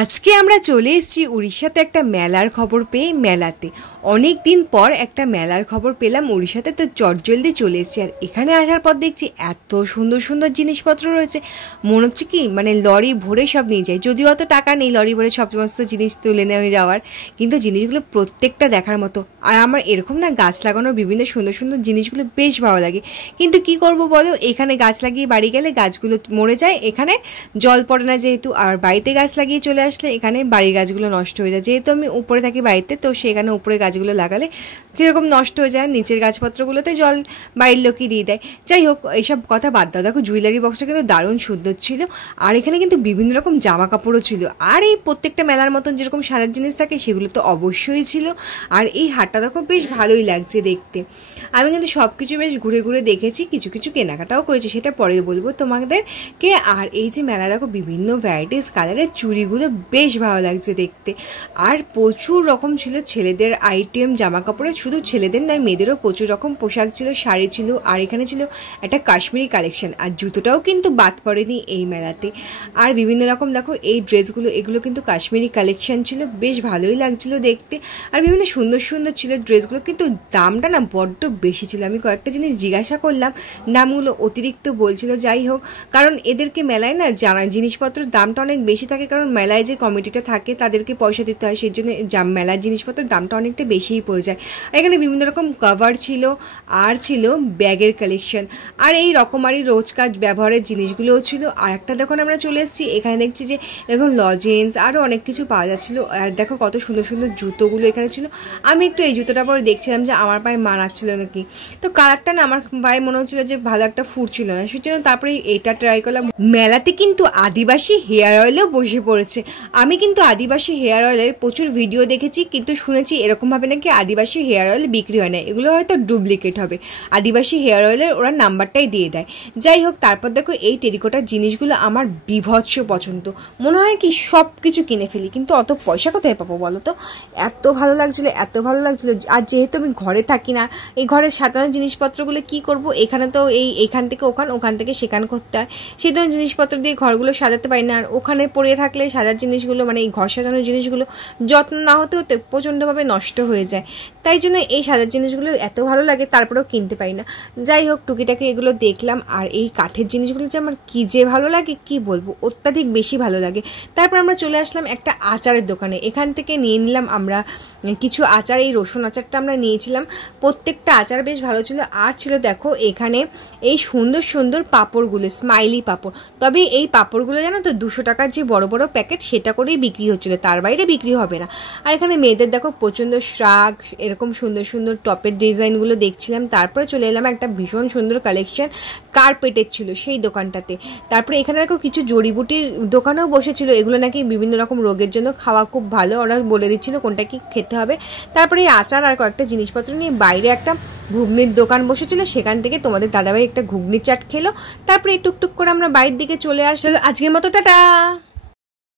আজকে আমরা চলে এসেছি উড়িষ্যাতে একটা মেলার খবর পেয়ে। মেলাতে অনেক দিন পর একটা মেলার খবর পেলাম উড়িষ্যাতে, তো চটজলদি চলে এসেছি। আর এখানে আসার পর দেখছি এত সুন্দর সুন্দর জিনিসপত্র রয়েছে, মনে হচ্ছে কি মানে লরি ভরে সব নিয়ে যায়। যদিও অত টাকা নেই লরি ভরে সমস্ত জিনিস তুলে নিয়ে যাওয়ার, কিন্তু জিনিসগুলো প্রত্যেকটা দেখার মতো। আর আমার এরকম না গাছ লাগানোর বিভিন্ন সুন্দর সুন্দর জিনিসগুলো বেশ ভালো লাগে, কিন্তু কি করব বলো, এখানে গাছ লাগিয়ে বাড়ি গেলে গাছগুলো মরে যায়, এখানে জল পড়ে না যেহেতু। আর বাড়িতে গাছ লাগিয়ে চলে আসলে এখানে বাড়ির গাছগুলো নষ্ট হয়ে যায়। যেহেতু আমি উপরে থাকি বাড়িতে, তো সেখানে উপরে গাছগুলো লাগালে কীরকম নষ্ট হয়ে যায়, নিচের গাছপত্রগুলোতে জল বাড়ির লোকই দিয়ে দেয়। যাই হোক, এইসব কথা বাদ দাও। দেখো জুয়েলারি বক্সটা কিন্তু দারুণ সুন্দর ছিল, আর এখানে কিন্তু বিভিন্ন রকম জামা কাপড়ও ছিল। আর এই প্রত্যেকটা মেলার মতন যেরকম সাজার জিনিস থাকে সেগুলো তো অবশ্যই ছিল। আর এই হাটটা দেখো বেশ ভালোই লাগছে দেখতে। আমি কিন্তু সব কিছু বেশ ঘুরে ঘুরে দেখেছি, কিছু কিছু কেনাকাটাও করেছি, সেটা পরে বলবো তোমাদেরকে। আর এই যে মেলা দেখো বিভিন্ন ভ্যারাইটিস কালারের চুড়িগুলো বেশ ভালো লাগছে দেখতে। আর প্রচুর রকম ছিল ছেলেদের আইটেম, জামা কাপড়ে শুধু ছেলেদের নয় মেয়েদেরও প্রচুর রকম পোশাক ছিল, শাড়ি ছিল। আর এখানে ছিল একটা কাশ্মীরি কালেকশন, আর জুতোটাও কিন্তু বাদ পড়েনি এই মেলাতে। আর বিভিন্ন রকম দেখো এই ড্রেসগুলো, এগুলো কিন্তু কাশ্মীরি কালেকশন ছিল, বেশ ভালোই লাগছিল দেখতে। আর বিভিন্ন সুন্দর সুন্দর ছিল ড্রেসগুলো, কিন্তু দামটা না বড্ড বেশি ছিল। আমি কয়েকটা জিনিস জিজ্ঞাসা করলাম, দামগুলো অতিরিক্ত বলছিল। যাই হোক, কারণ এদেরকে মেলায় না জানা জিনিসপত্রের দামটা অনেক বেশি থাকে, কারণ মেলায় যে কমিটিটা থাকে তাদেরকে পয়সা দিতে হয়, সেই জন্য মেলার জিনিসপত্রের দামটা অনেকটা বেশিই পড়ে যায়। এখানে বিভিন্ন রকম কভার ছিল, আর ছিল ব্যাগের কালেকশন, আর এই রকমারি রোজকার ব্যবহারের জিনিসগুলোও ছিল। আর একটা যখন আমরা চলে এসেছি, এখানে দেখছি যে এখন লজেন্স আরও অনেক কিছু পাওয়া যাচ্ছিলো। আর দেখো কত সুন্দর সুন্দর জুতোগুলো এখানে ছিল। আমি একটু এই জুতোটা পরে দেখছিলাম যে আমার পায়ে মানাচ্ছিল নাকি, তো কালারটা না আমার পায়ে মনে হচ্ছিলো যে ভালো একটা ফুটছিল না, সেজন্য তারপরে এটা ট্রাই করলাম। মেলাতে কিন্তু আদিবাসী হেয়ার অয়েলও বসে পড়েছে। আমি কিন্তু আদিবাসী হেয়ার অয়েলের প্রচুর ভিডিও দেখেছি, কিন্তু শুনেছি এরকমভাবে নাকি আদিবাসী হেয়ার অয়েল বিক্রি হয় না, এগুলো হয়তো ডুপ্লিকেট হবে। আদিবাসী হেয়ার অয়েলের ওরা নাম্বারটাই দিয়ে দেয়। যাই হোক, তারপর দেখো এই টেরিকোটার জিনিসগুলো আমার বিভৎস পছন্দ, মনে হয় কি সব কিছু কিনে ফেলি, কিন্তু অত পয়সা কোথায় পাবো বলো তো। এত ভালো লাগছিলো, এত ভালো লাগছিলো। আর যেহেতু আমি ঘরে থাকি না, এই ঘরের সাজানোর জিনিসপত্রগুলো কি করব, এখানে তো এইখান থেকে ওখান, ওখান থেকে সেখান করতে হয়, সেই ধরনের জিনিসপত্র দিয়ে ঘরগুলো সাজাতে পারি না। আর ওখানে পড়ে থাকলে সাজার জিনিসগুলো মানে এই ঘর সাজানোর জিনিসগুলো যত্ন না হতে হতে প্রচণ্ডভাবে নষ্ট হয়ে যায়। তাই জন্য এই সাজার জিনিসগুলো এত ভালো লাগে, তারপরেও কিনতে পারি না। যাই হোক, টুকিটাকি এগুলো দেখলাম। আর এই কাঠের জিনিসগুলো যে আমার কী যে ভালো লাগে কি বলবো, অত্যাধিক বেশি ভালো লাগে। তারপর আমরা চলে আসলাম একটা আচারের দোকানে, এখান থেকে নিয়ে নিলাম আমরা কিছু আচার। এই রসুন আচারটা আমরা নিয়েছিলাম, প্রত্যেকটা আচার বেশ ভালো ছিল। আর ছিল দেখো এখানে এই সুন্দর সুন্দর পাঁপড়গুলো, স্মাইলি পাঁপড়। তবে এই পাঁপড়গুলো জানো তো 200 টাকার যে বড় বড় প্যাকেট, সেটা করেই বিক্রি হচ্ছিলো, তার বাইরে বিক্রি হবে না। আর এখানে মেয়েদের দেখো প্রচণ্ড শ্রাগ, এরকম সুন্দর সুন্দর টপের ডিজাইনগুলো দেখছিলাম। তারপরে চলে এলাম একটা ভীষণ সুন্দর কালেকশন কার্পেটের ছিল সেই দোকানটাতে। তারপরে এখানে দেখো কিছু জড়িবুটির দোকানেও বসেছিল, এগুলো নাকি বিভিন্ন রকম রোগের জন্য খাওয়া খুব ভালো, ওরা বলে দিচ্ছিল কোনটা কি খেতে হবে। তারপরে এই আচার আর কয়েকটা জিনিসপত্র নিয়ে বাইরে একটা ঘুগনির দোকান বসেছিল, সেখান থেকে তোমাদের দাদাভাই একটা ঘুগনির চাট খেলো। তারপরে টুকটুক করে আমরা বাইরের দিকে চলে আসলো। আজকের মতো টাটা।